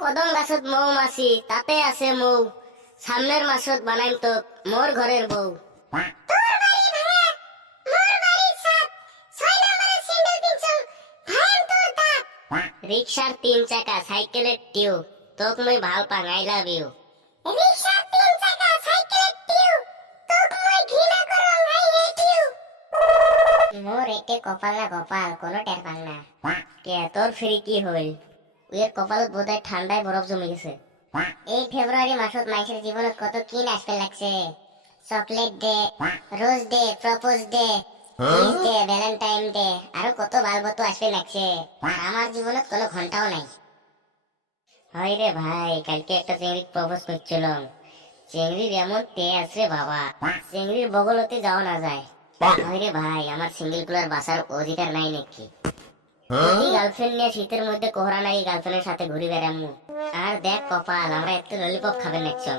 কদম গাছত মৌমাছি তাতে আছে মৌ, সামনের মাসত বানাইম তো মোর ঘরের বউ। রিক্সার 3 চাকা সাইকেলের টিউব, তোক মুই ভাল পাং, আই লাভ ইউ। রিক্সার 3 চাকা সাইকেলের টিউব, তোক মুই ঘৃণা করং, আই হেট ইউ। মোর একে কপাল না কপাল, কোনো টের পাং না। কে তোর ফ্রি কি হইল? উয়ের কপালত বোধহয় ঠান্ডায় বরফ জমে গেছে। এই ফেব্রুয়ারি মাসত মানুষের জীবনত কত কি আসতে লাগছে। Chocolate day, rose day, propose day, kiss day, Valentine day, আরো কত বালবতো আসতে লাগছে। আমার জীবনত কোনো ঘন্টাও নাই। হয় রে ভাই, কালকে একটা চিংড়ি প্রপোজ করছিলাম। চিংড়ির এমন তে আছে বাবা, চিংড়ির বগলতে যাওয়া না যায়। হয় রে ভাই, আমার সিঙ্গেল কুলার বাসার অধিকার নাই নাকি? গার্লফ্রেন্ড নিয়ে শীতের মধ্যে কোহরা নাকি গার্লফ্রেন্ডের সাথে ঘুরি বেড়ামু। আর দেখ কপাল, আমরা একটু ললিপপ খাবেন একজন।